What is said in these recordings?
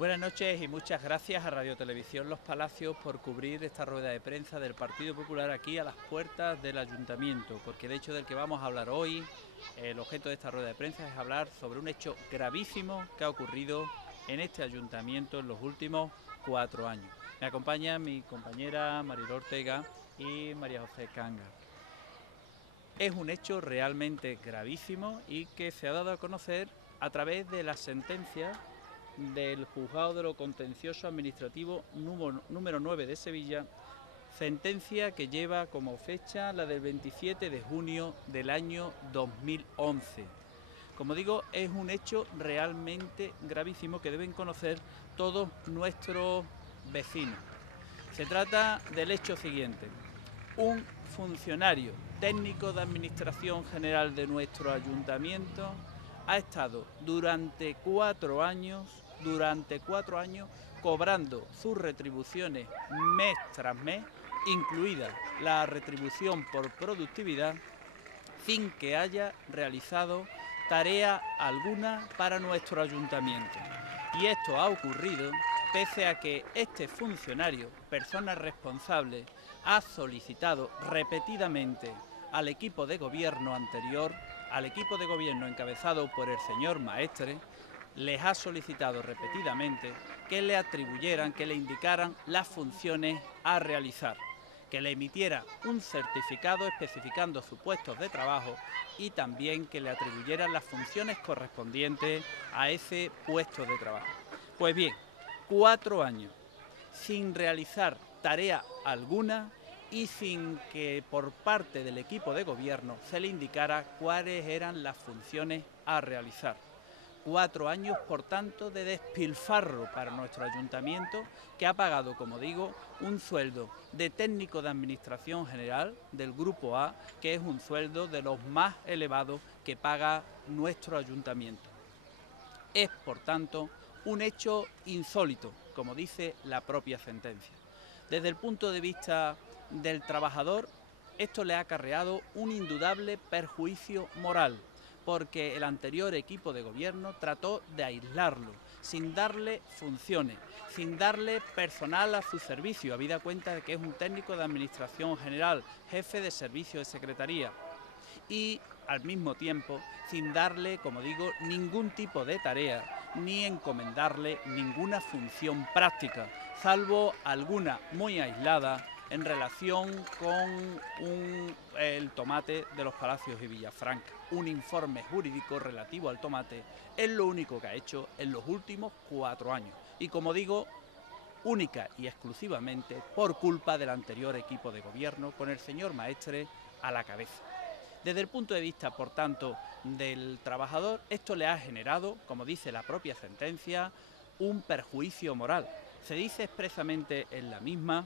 Buenas noches y muchas gracias a Radio Televisión Los Palacios por cubrir esta rueda de prensa del Partido Popular aquí a las puertas del Ayuntamiento, porque el hecho del que vamos a hablar hoy, el objeto de esta rueda de prensa es hablar sobre un hecho gravísimo que ha ocurrido en este Ayuntamiento en los últimos 4 años. Me acompaña mi compañera Mariló Ortega y María José Canga. Es un hecho realmente gravísimo y que se ha dado a conocer a través de la sentencia del Juzgado de lo Contencioso Administrativo número 9 de Sevilla, sentencia que lleva como fecha la del 27 de junio del año 2011. Como digo, es un hecho realmente gravísimo que deben conocer todos nuestros vecinos. Se trata del hecho siguiente: un funcionario técnico de Administración General de nuestro ayuntamiento ha estado durante 4 años cobrando sus retribuciones mes tras mes, incluida la retribución por productividad, sin que haya realizado tarea alguna para nuestro ayuntamiento. Y esto ha ocurrido pese a que este funcionario, persona responsable, ha solicitado repetidamente al equipo de gobierno anterior, al equipo de gobierno encabezado por el señor Maestre, les ha solicitado repetidamente que le atribuyeran, que le indicaran las funciones a realizar, que le emitiera un certificado especificando sus puestos de trabajo y también que le atribuyeran las funciones correspondientes a ese puesto de trabajo. Pues bien, 4 años sin realizar tarea alguna y sin que por parte del equipo de gobierno se le indicara cuáles eran las funciones a realizar. 4 años, por tanto, de despilfarro para nuestro ayuntamiento, que ha pagado, como digo, un sueldo de técnico de Administración General del Grupo A, que es un sueldo de los más elevados que paga nuestro ayuntamiento. Es, por tanto, un hecho insólito, como dice la propia sentencia. Desde el punto de vista del trabajador, esto le ha acarreado un indudable perjuicio moral, porque el anterior equipo de gobierno trató de aislarlo, sin darle funciones, sin darle personal a su servicio, habida cuenta de que es un técnico de Administración General, jefe de servicio de secretaría, y al mismo tiempo sin darle, como digo, ningún tipo de tarea ni encomendarle ninguna función práctica, salvo alguna muy aislada en relación con el tomate de los Palacios y Villafranca. Un informe jurídico relativo al tomate es lo único que ha hecho en los últimos 4 años. Y como digo, única y exclusivamente por culpa del anterior equipo de gobierno con el señor Maestre a la cabeza. Desde el punto de vista, por tanto, del trabajador, esto le ha generado, como dice la propia sentencia, un perjuicio moral. Se dice expresamente en la misma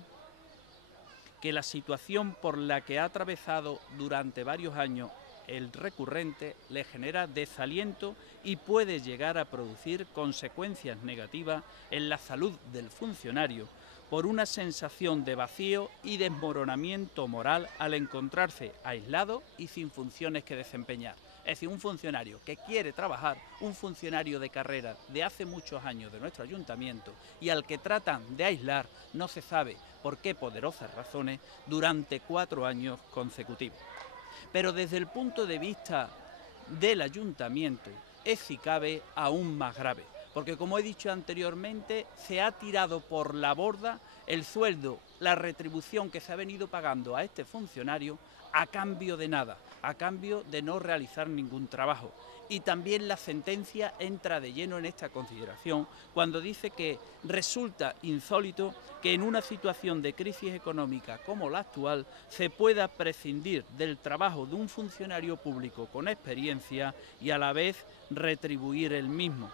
que la situación por la que ha atravesado durante varios años el recurrente le genera desaliento y puede llegar a producir consecuencias negativas en la salud del funcionario por una sensación de vacío y desmoronamiento moral al encontrarse aislado y sin funciones que desempeñar. Es decir, un funcionario que quiere trabajar, un funcionario de carrera de hace muchos años de nuestro ayuntamiento y al que tratan de aislar, no se sabe por qué poderosas razones, durante 4 años consecutivos. Pero desde el punto de vista del ayuntamiento es, si cabe, aún más grave, porque como he dicho anteriormente, se ha tirado por la borda el sueldo, la retribución que se ha venido pagando a este funcionario a cambio de nada, a cambio de no realizar ningún trabajo. Y también la sentencia entra de lleno en esta consideración cuando dice que resulta insólito que en una situación de crisis económica como la actual se pueda prescindir del trabajo de un funcionario público con experiencia y a la vez retribuir el mismo.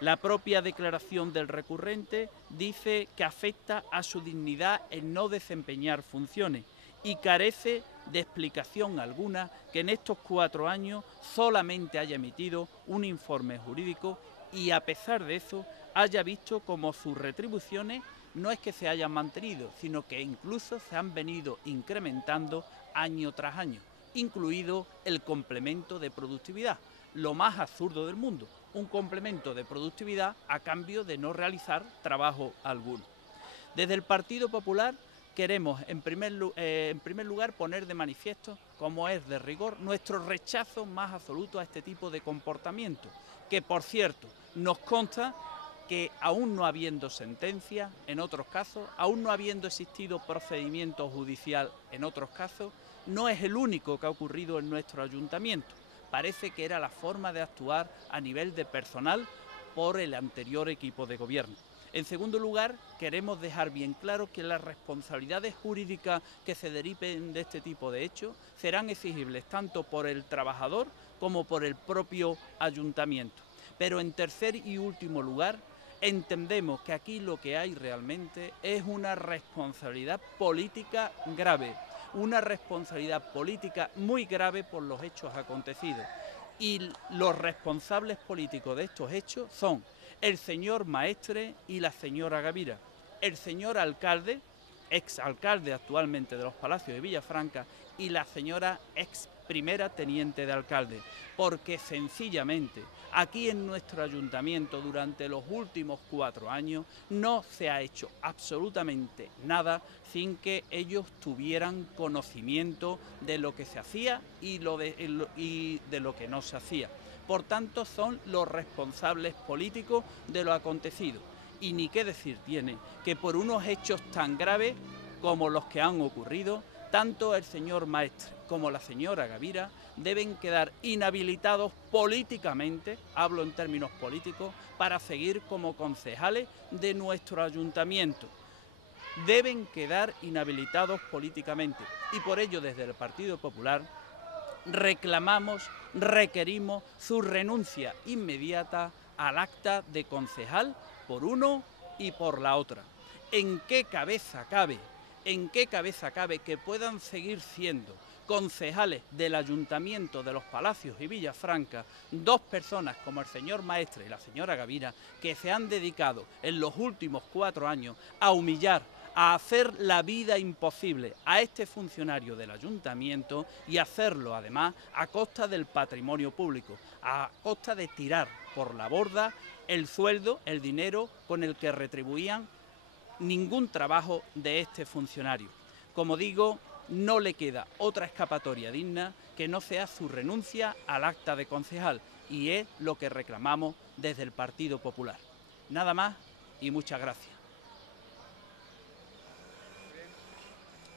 La propia declaración del recurrente dice que afecta a su dignidad el no desempeñar funciones y carece de explicación alguna que en estos 4 años solamente haya emitido un informe jurídico y a pesar de eso haya visto como sus retribuciones no es que se hayan mantenido, sino que incluso se han venido incrementando año tras año, incluido el complemento de productividad, lo más absurdo del mundo, un complemento de productividad a cambio de no realizar trabajo alguno. Desde el Partido Popular queremos, en primer lugar, poner de manifiesto, como es de rigor, nuestro rechazo más absoluto a este tipo de comportamiento, que, por cierto, nos consta que aún no habiendo sentencia en otros casos, aún no habiendo existido procedimiento judicial en otros casos, no es el único que ha ocurrido en nuestro ayuntamiento. Parece que era la forma de actuar a nivel de personal por el anterior equipo de gobierno. En segundo lugar, queremos dejar bien claro que las responsabilidades jurídicas que se deriven de este tipo de hechos serán exigibles tanto por el trabajador como por el propio ayuntamiento. Pero en tercer y último lugar, entendemos que aquí lo que hay realmente es una responsabilidad política grave, una responsabilidad política muy grave por los hechos acontecidos. Y los responsables políticos de estos hechos son el señor Maestre y la señora Gavira. El señor alcalde, exalcalde actualmente de los Palacios de Villafranca, y la señora ex primera teniente de alcalde, porque sencillamente aquí en nuestro ayuntamiento durante los últimos 4 años no se ha hecho absolutamente nada sin que ellos tuvieran conocimiento de lo que se hacía y de lo que no se hacía. Por tanto, son los responsables políticos de lo acontecido. Y ni qué decir tiene que por unos hechos tan graves como los que han ocurrido, tanto el señor Maestre como la señora Gavira deben quedar inhabilitados políticamente, hablo en términos políticos, para seguir como concejales de nuestro ayuntamiento. Deben quedar inhabilitados políticamente y por ello desde el Partido Popular reclamamos, requerimos su renuncia inmediata al acta de concejal por uno y por la otra. ¿En qué cabeza cabe que puedan seguir siendo concejales del Ayuntamiento de los Palacios y Villafranca 2 personas como el señor Maestre y la señora Gavira, que se han dedicado en los últimos 4 años a humillar, a hacer la vida imposible a este funcionario del ayuntamiento y hacerlo además a costa del patrimonio público, a costa de tirar por la borda el sueldo, el dinero con el que retribuían ningún trabajo de este funcionario? Como digo, no le queda otra escapatoria digna que no sea su renuncia al acta de concejal, y es lo que reclamamos desde el Partido Popular. Nada más y muchas gracias.